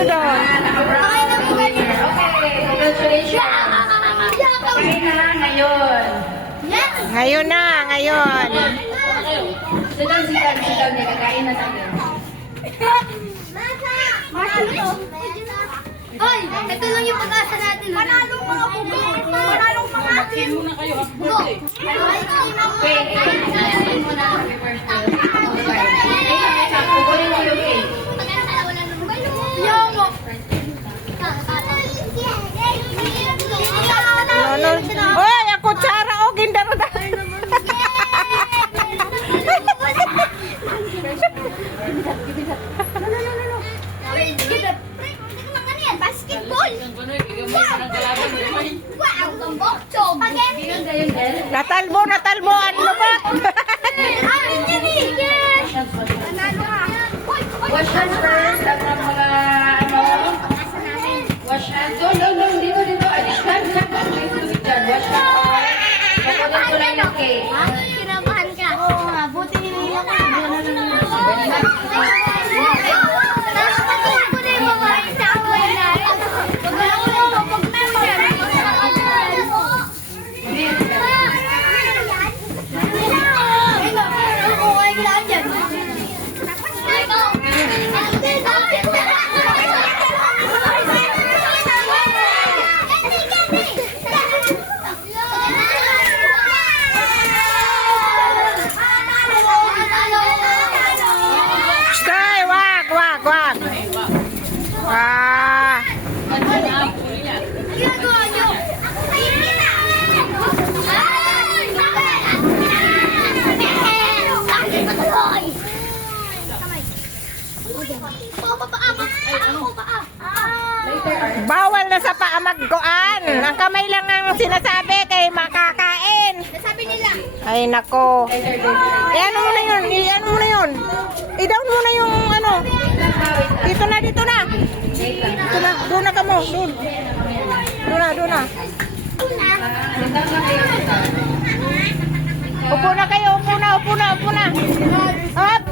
nyo doon. Okay, congratulations. Kain na ngayon. Ngayon na, ngayon. Sigaw niya. Kakain na tayo. Hoy, ito lang yung pag-asa natin. Panalong mga pugo. Panalong mga atin. Muna kayo. Wait. Kain muna. Happy birthday. Kukunin mo yung cake. Yomo. Hoy, ang kutsara o gindaro na. Basketball. Wow, gambok. Natalbo, ano ba? Wash hands first. At ang mga wash hands. Doon. Dito. Additional. Wash hands all. Kukunin ko lang yung cake. Kinabahan ka. Oo nga, buti hindi ako. Tapos patuloy mo ba sa ako na? Stay, wag. Ah. Ginagawa niyo. Bawal na sa paa maggoan. Ang kamay lang ang sinasabi kay makakain. Sabi nila. Ay nako. Ano mo na yun? I-down mo na yung ano. Dito na. Dito na. Doon na ka mo. Doon na. Upo na kayo. Upo na. Up.